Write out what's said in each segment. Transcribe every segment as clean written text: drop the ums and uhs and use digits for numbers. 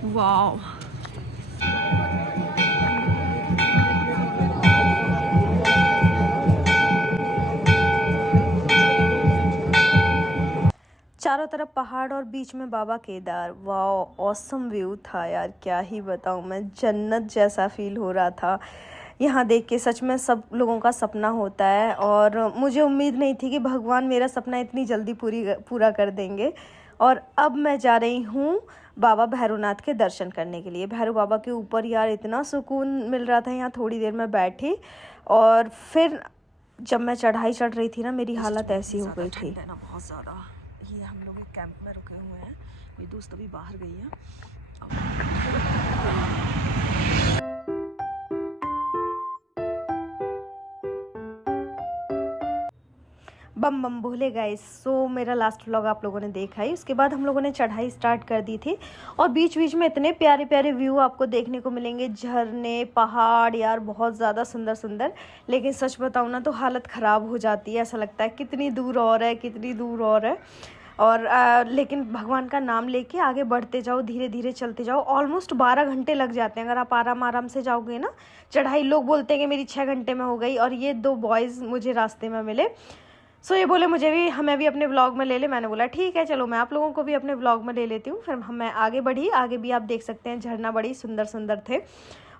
वाह, चारों तरफ पहाड़ और बीच में बाबा केदार। वाह, ऑसम व्यू था यार, क्या ही बताऊं मैं, जन्नत जैसा फील हो रहा था यहाँ देख के। सच में सब लोगों का सपना होता है और मुझे उम्मीद नहीं थी कि भगवान मेरा सपना इतनी जल्दी पूरा कर देंगे। और अब मैं जा रही हूँ बाबा भैरवनाथ के दर्शन करने के लिए। भैरव बाबा के ऊपर यार इतना सुकून मिल रहा था, यहाँ थोड़ी देर में बैठी और फिर जब मैं चढ़ाई चढ़ रही थी ना, मेरी हालत ऐसी हो गई थी ना, बहुत ज़्यादा। ये हम लोग एक कैंप में रुके हुए हैं, मेरी दोस्त अभी बाहर गई है। बम बम भोले गाइस। सो मेरा लास्ट व्लॉग आप लोगों ने देखा ही, उसके बाद हम लोगों ने चढ़ाई स्टार्ट कर दी थी और बीच बीच में इतने प्यारे प्यारे व्यू आपको देखने को मिलेंगे, झरने, पहाड़, यार बहुत ज़्यादा सुंदर सुंदर। लेकिन सच बताऊँ ना तो हालत ख़राब हो जाती है, ऐसा लगता है कितनी दूर और है, कितनी दूर और है। और लेकिन भगवान का नाम लेके आगे बढ़ते जाओ, धीरे धीरे चलते जाओ। ऑलमोस्ट 12 घंटे लग जाते हैं अगर आप आराम आराम से जाओगे ना चढ़ाई। लोग बोलते हैं कि मेरी 6 घंटे में हो गई। और ये 2 बॉयज़ मुझे रास्ते में मिले, सो ये बोले मुझे भी, हमें भी अपने व्लॉग में ले ले। मैंने बोला ठीक है चलो, मैं आप लोगों को भी अपने व्लॉग में ले लेती हूँ। फिर मैं आगे बढ़ी, आगे भी आप देख सकते हैं झरना बड़ी सुंदर सुंदर थे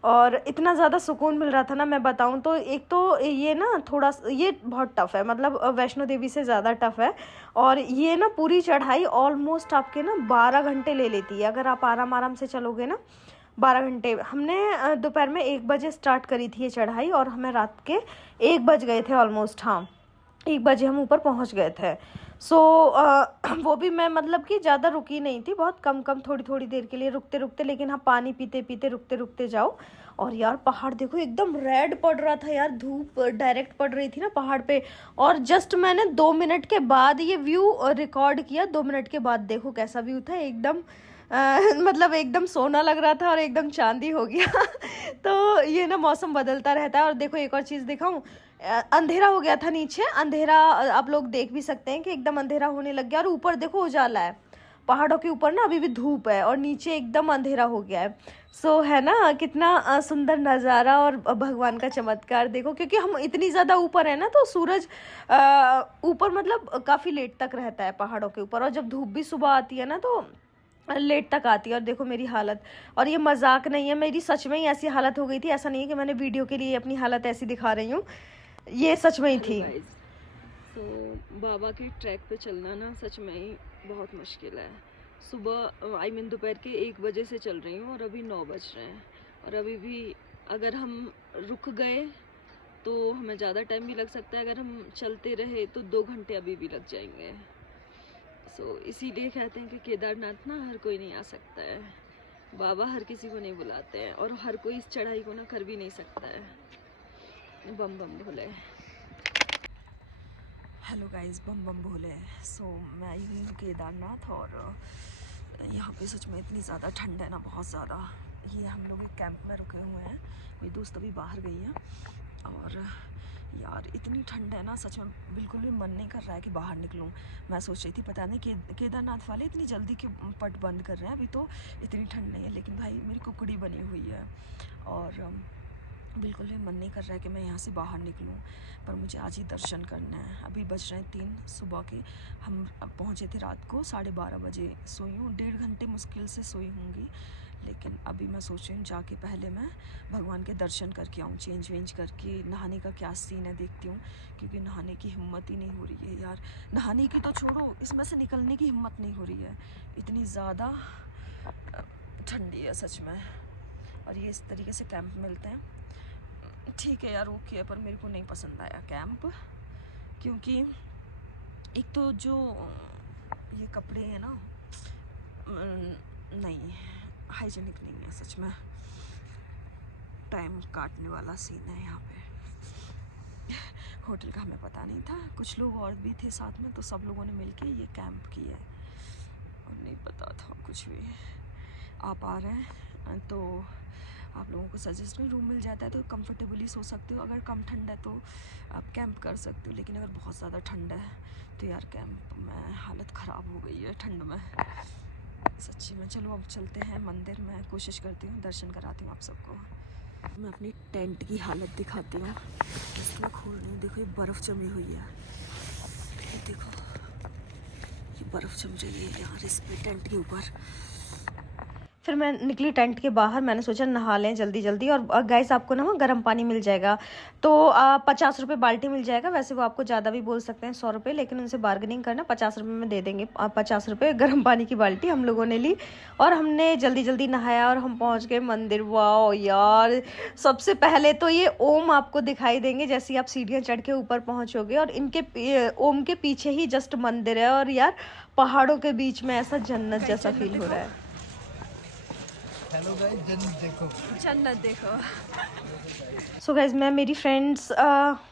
और इतना ज़्यादा सुकून मिल रहा था ना, मैं बताऊँ तो। एक तो ये ना थोड़ा ये बहुत टफ़ है, मतलब वैष्णो देवी से ज़्यादा टफ़ है। और ये ना पूरी चढ़ाई ऑलमोस्ट आपके ना 12 घंटे ले लेती है अगर आप आराम आराम से चलोगे ना। 12 घंटे। हमने दोपहर में 1 बजे स्टार्ट करी थी ये चढ़ाई और हमें रात के 1 बज गए थे ऑलमोस्ट। हाँ, 1 बजे हम ऊपर पहुंच गए थे। सो वो भी मैं मतलब कि ज़्यादा रुकी नहीं थी, बहुत कम कम थोड़ी थोड़ी देर के लिए रुकते रुकते। लेकिन हाँ, पानी पीते पीते रुकते रुकते जाओ। और यार पहाड़ देखो, एकदम रेड पड़ रहा था यार, धूप डायरेक्ट पड़ रही थी ना पहाड़ पे। और जस्ट मैंने 2 मिनट के बाद ये व्यू रिकॉर्ड किया, 2 मिनट के बाद देखो कैसा व्यू था, एकदम मतलब एकदम सोना लग रहा था और एकदम चांदी हो गया। तो ये ना मौसम बदलता रहता है। और देखो एक और चीज़ दिखाऊं, अंधेरा हो गया था नीचे, अंधेरा आप लोग देख भी सकते हैं कि एकदम अंधेरा होने लग गया। और ऊपर देखो उजाला है, पहाड़ों के ऊपर ना अभी भी धूप है और नीचे एकदम अंधेरा हो गया है। सो है ना कितना सुंदर नज़ारा और भगवान का चमत्कार देखो। क्योंकि हम इतनी ज़्यादा ऊपर है ना, तो सूरज ऊपर मतलब काफ़ी लेट तक रहता है पहाड़ों के ऊपर। और जब धूप भी सुबह आती है ना तो लेट तक आती है। और देखो मेरी हालत, और ये मजाक नहीं है, मेरी सच में ही ऐसी हालत हो गई थी। ऐसा नहीं है कि मैंने वीडियो के लिए अपनी हालत ऐसी दिखा रही हूँ, ये सच में ही थी। तो बाबा के ट्रैक पे चलना ना सच में ही बहुत मुश्किल है। सुबह दोपहर के 1 बजे से चल रही हूँ और अभी 9 बज रहे हैं। और अभी भी अगर हम रुक गए तो हमें ज़्यादा टाइम भी लग सकता है, अगर हम चलते रहे तो 2 घंटे अभी भी लग जाएंगे। इसीलिए कहते हैं कि केदारनाथ ना हर कोई नहीं आ सकता है, बाबा हर किसी को नहीं बुलाते हैं और हर कोई इस चढ़ाई को ना कर भी नहीं सकता है। बम बम भोले। हेलो गाइस, बम बम भोले। मैं आई हूँ केदारनाथ और यहाँ पे सच में इतनी ज़्यादा ठंड है ना, बहुत ज़्यादा। ये हम लोग एक कैंप में रुके हुए हैं, मेरी दोस्त अभी बाहर गई है। और यार इतनी ठंड है ना, सच में बिल्कुल भी मन नहीं कर रहा है कि बाहर निकलूं। मैं सोच रही थी पता नहीं कि केदारनाथ वाले इतनी जल्दी के पट बंद कर रहे हैं, अभी तो इतनी ठंड नहीं है। लेकिन भाई मेरी कुकड़ी बनी हुई है और बिल्कुल भी मन नहीं कर रहा है कि मैं यहाँ से बाहर निकलूं। पर मुझे आज ही दर्शन करना है। अभी बज रहे हैं 3 सुबह के। हम पहुँचे थे रात को 12:30 बजे। सोई हूँ 1.5 घंटे मुश्किल से सोई होंगी। लेकिन अभी मैं सोच रही हूँ जाके पहले मैं भगवान के दर्शन करके आऊँ, चेंज वेंज करके। नहाने का क्या सीन है देखती हूँ, क्योंकि नहाने की हिम्मत ही नहीं हो रही है यार। नहाने की तो छोड़ो, इसमें से निकलने की हिम्मत नहीं हो रही है, इतनी ज़्यादा ठंडी है सच में। और ये इस तरीके से कैंप मिलते हैं, ठीक है यार ओके है। पर मेरे को नहीं पसंद आया कैंप, क्योंकि एक तो जो ये कपड़े हैं ना, नहीं हाइजीनिक नहीं है सच में। टाइम काटने वाला सीन है यहाँ पे। होटल का हमें पता नहीं था, कुछ लोग और भी थे साथ में, तो सब लोगों ने मिलके ये कैंप किया है और नहीं पता था कुछ भी। आप आ रहे हैं तो आप लोगों को सजेस्ट करें, रूम मिल जाता है तो कंफर्टेबली सो सकते हो। अगर कम ठंड है तो आप कैंप कर सकते हो, लेकिन अगर बहुत ज़्यादा ठंड है तो यार कैंप में हालत ख़राब हो गई है ठंड में। सच्ची में। चलो अब चलते हैं मंदिर में, कोशिश करती हूँ दर्शन कराती हूँ आप सबको। मैं अपनी टेंट की हालत दिखाती हूँ, इसमें खोल रही हूँ। देखो ये बर्फ़ जमी हुई है, ये देखो ये बर्फ़ जम रही है यार इस पे टेंट के ऊपर। फिर मैं निकली टेंट के बाहर, मैंने सोचा नहा लें जल्दी जल्दी। और गाइस आपको ना गर्म पानी मिल जाएगा, तो 50 रुपये बाल्टी मिल जाएगा। वैसे वो आपको ज़्यादा भी बोल सकते हैं 100 रुपये, लेकिन उनसे बार्गेनिंग करना, 50 रुपये में दे देंगे। 50 रुपये गर्म पानी की बाल्टी हम लोगों ने ली और हमने जल्दी जल्दी नहाया और हम पहुँच गए मंदिर। वाह यार, सबसे पहले तो ये ओम आपको दिखाई देंगे जैसे ही आप सीढ़ियाँ चढ़ के ऊपर पहुँचोगे, और इनके ओम के पीछे ही जस्ट मंदिर है। और यार पहाड़ों के बीच में ऐसा जन्नत जैसा फील हो रहा है। हेलो गाइस, जन्नत देखो, जन्नत देखो। सो गाइज मैं, मेरी फ्रेंड्स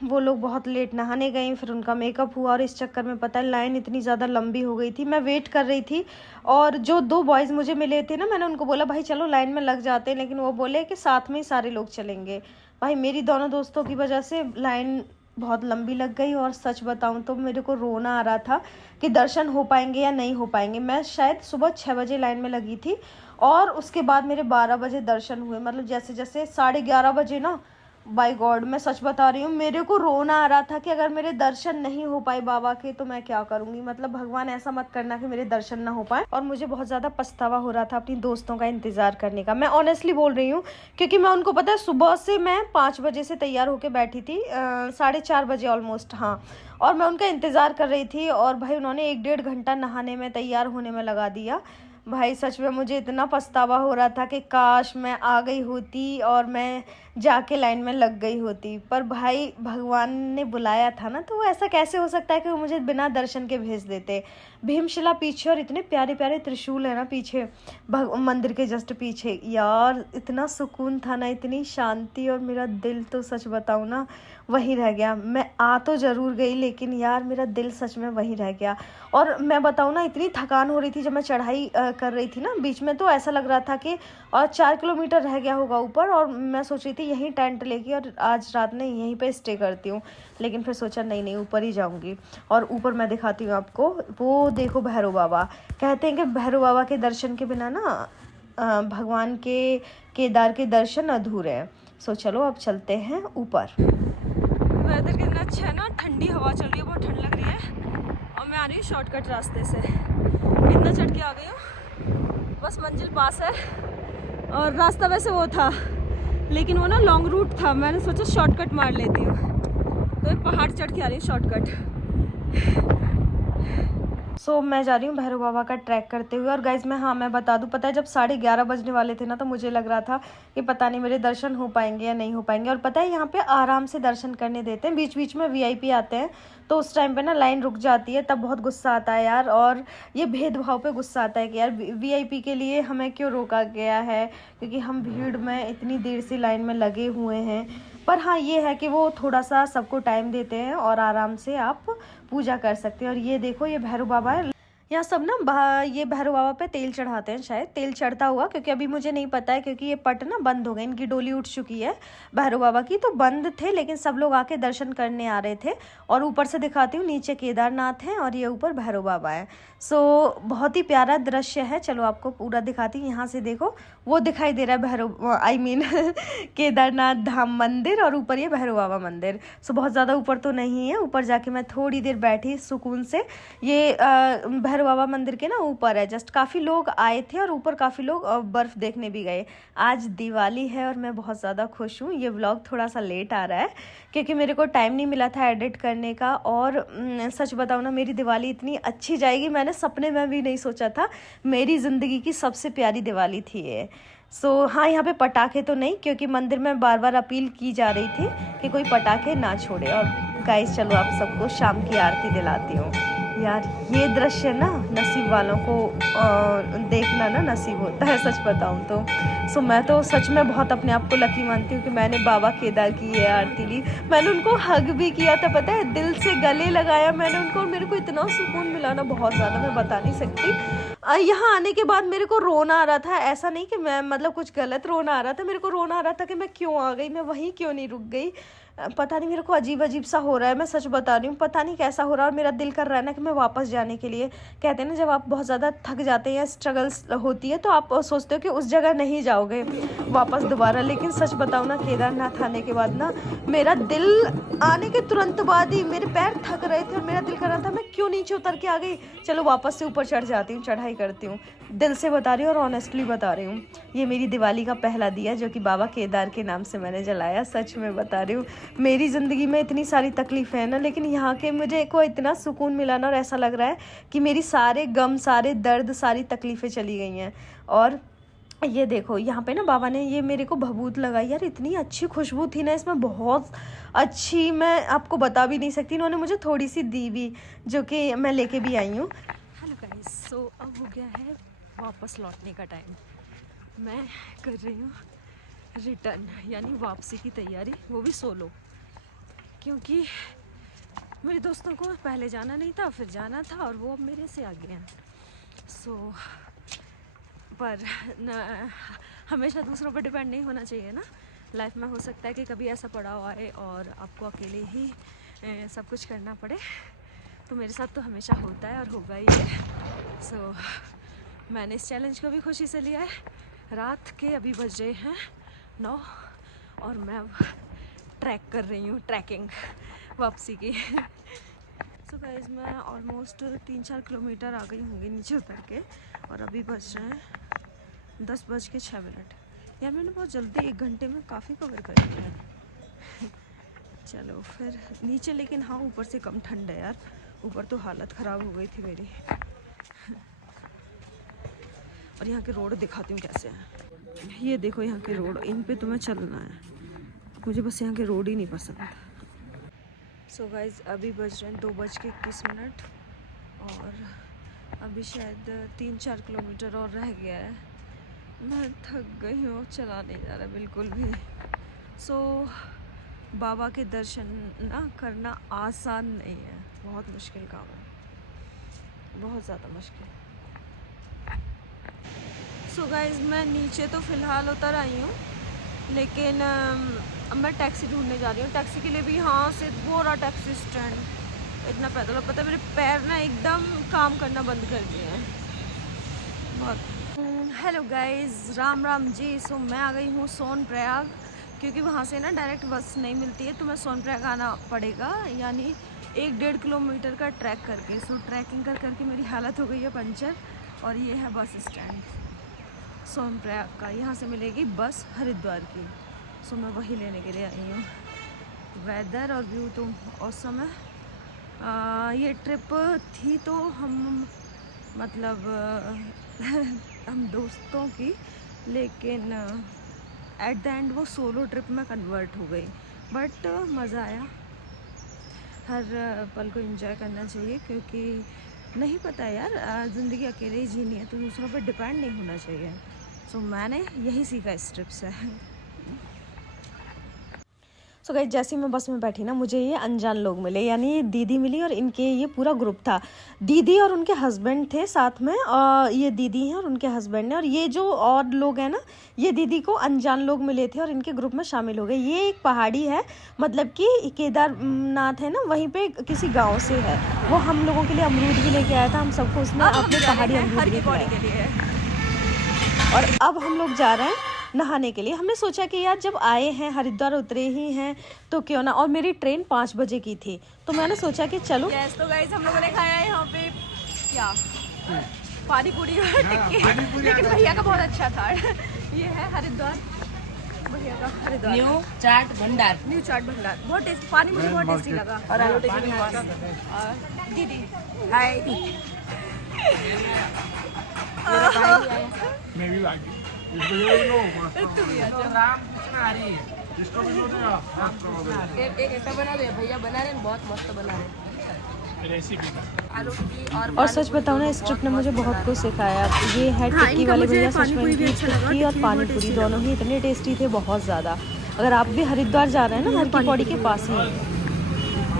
वो लोग बहुत लेट नहाने गई, फिर उनका मेकअप हुआ और इस चक्कर में पता है लाइन इतनी ज़्यादा लंबी हो गई थी। मैं वेट कर रही थी और जो 2 बॉयज़ मुझे मिले थे ना, मैंने उनको बोला भाई चलो लाइन में लग जाते हैं, लेकिन वो बोले कि साथ में ही सारे लोग चलेंगे। भाई मेरी दोनों दोस्तों की वजह से लाइन बहुत लंबी लग गई और सच बताऊं तो मेरे को रोना आ रहा था कि दर्शन हो पाएंगे या नहीं हो पाएंगे। मैं शायद सुबह 6 बजे लाइन में लगी थी और उसके बाद मेरे 12 बजे दर्शन हुए। मतलब जैसे जैसे 11:30 बजे ना, बाय गॉड मैं सच बता रही हूँ, मेरे को रोना आ रहा था कि अगर मेरे दर्शन नहीं हो पाए बाबा के तो मैं क्या करूँगी। मतलब भगवान ऐसा मत करना कि मेरे दर्शन ना हो पाए। और मुझे बहुत ज़्यादा पछतावा हो रहा था अपनी दोस्तों का इंतज़ार करने का। मैं ऑनेस्टली बोल रही हूँ, क्योंकि मैं उनको पता है सुबह से मैं 5 बजे से तैयार होकर बैठी थी, 4:30 बजे ऑलमोस्ट, हाँ। और मैं उनका इंतज़ार कर रही थी और भाई उन्होंने 1-1.5 घंटा नहाने में, तैयार होने में लगा दिया। भाई सच में मुझे इतना पछतावा हो रहा था कि काश मैं आ गई होती और मैं जाके लाइन में लग गई होती। पर भाई भगवान ने बुलाया था ना, तो वो ऐसा कैसे हो सकता है कि वो मुझे बिना दर्शन के भेज देते। भीमशिला पीछे और इतने प्यारे प्यारे त्रिशूल है ना पीछे, मंदिर के जस्ट पीछे। यार इतना सुकून था ना, इतनी शांति, और मेरा दिल तो सच बताऊँ ना वहीं रह गया। मैं आ तो ज़रूर गई लेकिन यार मेरा दिल सच में वहीं रह गया। और मैं बताऊँ ना, इतनी थकान हो रही थी जब मैं चढ़ाई कर रही थी ना बीच में, तो ऐसा लग रहा था कि और 4 किलोमीटर रह गया होगा ऊपर, और मैं सोच रही थी यहीं टेंट लेके और आज रात में यहीं पे स्टे करती हूँ। लेकिन फिर सोचा नहीं ऊपर ही जाऊँगी। और ऊपर मैं दिखाती हूँ आपको, वो देखो भैरव बाबा। कहते हैं कि भैरव बाबा के दर्शन के बिना ना भगवान के केदार के दर्शन अधूरे हैं। सो चलो अब चलते हैं ऊपर। वेदर कितना अच्छा है ना, ठंडी हवा चल रही है, बहुत ठंड लग रही है। और मैं आ रही हूँ शॉर्टकट रास्ते से, इतना चढ़ के आ गई हूँ, बस मंजिल पास है। और रास्ता वैसे वो था लेकिन वो ना लॉन्ग रूट था, मैंने सोचा शॉर्टकट मार लेती हूँ, तो एक पहाड़ चढ़ के आ रही हूँ शॉर्टकट। सो मैं जा रही हूँ भैरव बाबा का ट्रैक करते हुए। और गाइज मैं बता दूँ, पता है जब 11:30 बजने वाले थे ना, तो मुझे लग रहा था कि पता नहीं मेरे दर्शन हो पाएंगे या नहीं हो पाएंगे। और पता है यहाँ पे आराम से दर्शन करने देते हैं, बीच बीच में VIP आते हैं, तो उस टाइम पे ना लाइन रुक जाती है, तब बहुत गुस्सा आता है यार। और ये भेदभाव पे गुस्सा आता है कि यार VIP के लिए हमें क्यों रोका गया है, क्योंकि हम भीड़ में इतनी देर से लाइन में लगे हुए हैं। पर हाँ ये है कि वो थोड़ा सा सबको टाइम देते हैं और आराम से आप पूजा कर सकते हैं। और ये देखो ये भैरव बाबा है, यहाँ सब ना ये भैरव बाबा पे तेल चढ़ाते हैं, शायद तेल चढ़ता हुआ, क्योंकि अभी मुझे नहीं पता है, क्योंकि ये पट ना बंद हो गए, इनकी डोली उठ चुकी है भैरव बाबा की, तो बंद थे, लेकिन सब लोग आके दर्शन करने आ रहे थे। और ऊपर से दिखाती हूँ, नीचे केदारनाथ है और ये ऊपर भैरव बाबा है। सो बहुत ही प्यारा दृश्य है। चलो आपको पूरा दिखाती हूँ। यहाँ से देखो वो दिखाई दे रहा है भैरव केदारनाथ धाम मंदिर, और ऊपर ये भैरव बाबा मंदिर। सो बहुत ज़्यादा ऊपर तो नहीं है, ऊपर जाके मैं थोड़ी देर बैठी सुकून से। ये भैरव बाबा मंदिर के ना ऊपर है जस्ट। काफ़ी लोग आए थे और ऊपर काफ़ी लोग बर्फ़ देखने भी गए। आज दिवाली है और मैं बहुत ज़्यादा खुश हूँ। ये व्लॉग थोड़ा सा लेट आ रहा है क्योंकि मेरे को टाइम नहीं मिला था एडिट करने का। और सच बताऊँ ना, मेरी दिवाली इतनी अच्छी जाएगी मैंने सपने में भी नहीं सोचा था। मेरी ज़िंदगी की सबसे प्यारी दिवाली थी ये। सो हाँ, यहाँ पे पटाखे तो नहीं, क्योंकि मंदिर में बार बार अपील की जा रही थी कि कोई पटाखे ना छोड़े। और गाइस चलो आप सबको शाम की आरती दिलाती हूँ। यार ये दृश्य ना नसीब वालों को देखना ना नसीब होता है, सच बताऊँ तो। सो मैं तो सच में बहुत अपने आप को लकी मानती हूँ कि मैंने बाबा केदार की ये आरती ली। मैंने उनको हग भी किया था, पता है, दिल से गले लगाया मैंने उनको, और मेरे को इतना सुकून मिला ना, बहुत ज़्यादा, मैं बता नहीं सकती। यहाँ आने के बाद मेरे को रोना आ रहा था, ऐसा नहीं कि मैं मतलब कुछ गलत रोना आ रहा था, मेरे को रोना आ रहा था कि मैं क्यों आ गई, मैं वहीं क्यों नहीं रुक गई। पता नहीं मेरे को अजीब अजीब सा हो रहा है, मैं सच बता रही हूँ, पता नहीं कैसा हो रहा है। और मेरा दिल कर रहा है ना कि मैं वापस जाने के लिए। कहते हैं ना जब आप बहुत ज़्यादा थक जाते हैं या स्ट्रगल्स होती है तो आप सोचते हो कि उस जगह नहीं जाओगे वापस दोबारा। लेकिन सच बताऊँ ना, केदारनाथ आने के बाद ना मेरा दिल आने के तुरंत बाद ही मेरे पैर थक रहे थे और मेरा दिल कर रहा था मैं क्यों नीचे उतर के आ गई, चलो वापस से ऊपर चढ़ जाती हूँ, चढ़ाई करती हूँ। दिल से बता रही हूँ और ऑनेस्टली बता रही हूँ। ये मेरी दिवाली का पहला दिया जो कि बाबा केदार के नाम से मैंने जलाया। सच में बता रही हूँ, मेरी ज़िंदगी में इतनी सारी तकलीफ़ें हैं ना, लेकिन यहाँ के मुझे को इतना सुकून मिला ना, और ऐसा लग रहा है कि मेरी सारे गम, सारे दर्द, सारी तकलीफ़ें चली गई हैं। और ये देखो यहाँ पे ना बाबा ने ये मेरे को भभूत लगाई यार, इतनी अच्छी खुशबू थी ना इसमें, बहुत अच्छी, मैं आपको बता भी नहीं सकती। इन्होंने मुझे थोड़ी सी दी भी जो कि मैं लेके भी आई हूँ। हेलो गाइस, सो अब हो गया है वापस लौटने का टाइम। मैं कर रही हूँ रिटर्न यानी वापसी की तैयारी, वो भी सोलो, क्योंकि मेरे दोस्तों को पहले जाना नहीं था, फिर जाना था और वो अब मेरे से आगे हैं। सो पर न, हमेशा दूसरों पर डिपेंड नहीं होना चाहिए ना। लाइफ में हो सकता है कि कभी ऐसा पड़ाव आए और आपको अकेले ही सब कुछ करना पड़े, तो मेरे साथ तो हमेशा होता है और होगा ही है। सो मैंने इस चैलेंज को भी खुशी से लिया है। रात के अभी बज रहे हैं 9 और मैं अब ट्रैक कर रही हूँ, ट्रैकिंग वापसी की। सो गाइस, मैं ऑलमोस्ट 3-4 किलोमीटर आ गई होंगी नीचे उतर के, और अभी बज रहे हैं 10:06। यार मैंने बहुत जल्दी 1 घंटे में काफ़ी कवर कर लिया है। चलो फिर नीचे, लेकिन हाँ ऊपर से कम ठंड है यार, ऊपर तो हालत ख़राब हो गई थी मेरी। और यहाँ के रोड दिखाती हूँ कैसे हैं। ये देखो यहाँ के रोड, इन पे तुम्हें चलना है, मुझे बस यहाँ के रोड ही नहीं पसंद। सो गाइज अभी बज रहे हैं 2:21 और अभी शायद 3-4 किलोमीटर और रह गया है। मैं थक गई हूँ, चला नहीं जा रहा बिल्कुल भी। सो बाबा के दर्शन ना करना आसान नहीं है, बहुत मुश्किल काम है, बहुत ज़्यादा मुश्किल। सो गाइज मैं नीचे तो फ़िलहाल उतर आई हूँ, लेकिन अब मैं टैक्सी ढूंढने जा रही हूँ। टैक्सी के लिए भी यहाँ से वो रहा टैक्सी स्टैंड, इतना पैदल। पता है मेरे पैर ना एकदम काम करना बंद कर दिए हैं बहुत। Hello guys, Ram Ram ji. सो मैं आ गई हूँ सोनप्रयाग, क्योंकि वहाँ से ना डायरेक्ट बस नहीं मिलती है, तो मैं सोनप्रयाग आना पड़ेगा, यानी 1-1.5 किलोमीटर का ट्रैक करके। सो ट्रैकिंग कर करके मेरी हालत हो गई है पंचर, और ये है बस स्टैंड सोनप्रयाग का। यहाँ से मिलेगी बस हरिद्वार की। सो मैं वही लेने के लिए आई हूँ। वेदर और व्यू तो औसम है। ये ट्रिप थी तो हम मतलब हम दोस्तों की, लेकिन एट द एंड वो सोलो ट्रिप में कन्वर्ट हो गई। बट मज़ा आया, हर पल को एंजॉय करना चाहिए, क्योंकि नहीं पता यार, ज़िंदगी अकेले ही जीनी है, तो दूसरों पर डिपेंड नहीं होना चाहिए। सो मैंने यही सीखा इस ट्रिप से। सो गाइस जैसे ही मैं बस में बैठी ना, मुझे ये अनजान लोग मिले, यानी ये दीदी मिली और इनके ये पूरा ग्रुप था। दीदी और उनके हस्बैंड थे साथ में, और ये दीदी हैं और उनके हस्बैंड ने, और ये जो और लोग हैं ना, ये दीदी को अनजान लोग मिले थे और इनके ग्रुप में शामिल हो गए। ये एक पहाड़ी है, मतलब कि केदारनाथ है ना, वहीं पे किसी गाँव से है। वो हम लोगों के लिए अमरूद भी लेके आया था, हम सबको उसने अपने पहाड़ी अमरूद भी खिलाया। और अब हम लोग जा रहे हैं नहाने के लिए। हमने सोचा कि यार जब आए हैं, हरिद्वार उतरे ही हैं, तो क्यों ना। और मेरी ट्रेन 5 बजे की थी, तो मैंने सोचा कि चलो। तो गाइस हम लोगों ने खाया है यहाँ पे क्या, पानी पूरी और टिक्की, लेकिन भैया का बहुत अच्छा था। ये है हरिद्वार, भैया का हरिद्वार न्यू चाट भंडार, बहुत टेस्टी। पानी मुझे बहुत टेस्टी लगा, और आलू टिक्की भी। और दीदी हाय, मैं भी लागी एक ऐसा बना रहे भैया, बना रहे बहुत मस्त बना रहे रेसिपी। और सच बताऊँ ना, इस ट्रिप ने मुझे बहुत कुछ सिखाया। ये है टिक्की वाले भैया, सच में इनकी टिक्की और पानी पूरी दोनों ही इतने टेस्टी थे, बहुत ज़्यादा। अगर आप भी हरिद्वार जा रहे हैं ना, हर की पौड़ी के पास ही है,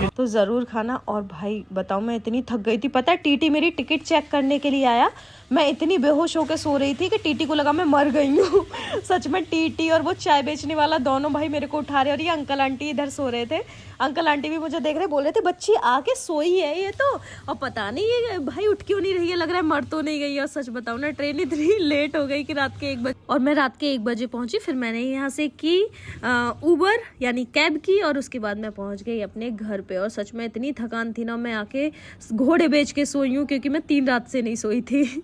तो ज़रूर खाना। और भाई बताऊँ, मैं इतनी थक गई थी, पता है टीटी मेरी टिकट चेक करने के लिए आया मैं इतनी बेहोश होकर सो रही थी कि टीटी को लगा मैं मर गई हूँ। सच में टीटी और वो चाय बेचने वाला दोनों भाई मेरे को उठा रहे, और ये अंकल आंटी इधर सो रहे थे। अंकल आंटी भी मुझे देख रहे, बोले थे बच्ची आके सोई है ये तो, और पता नहीं ये भाई उठ क्यों नहीं रही है, लग रहा है मर तो नहीं गई। और सच बताऊँ ना, ट्रेन इतनी लेट हो गई कि रात के 1 बजे, और मैं रात के 1 बजे पहुंची। फिर मैंने यहाँ से की उबर यानी कैब की, और उसके बाद मैं पहुंच गई अपने घर पे। और सच में इतनी थकान थी ना, मैं आके घोड़े बेच के सोई हूँ, क्योंकि मैं 3 रात से नहीं सोई थी।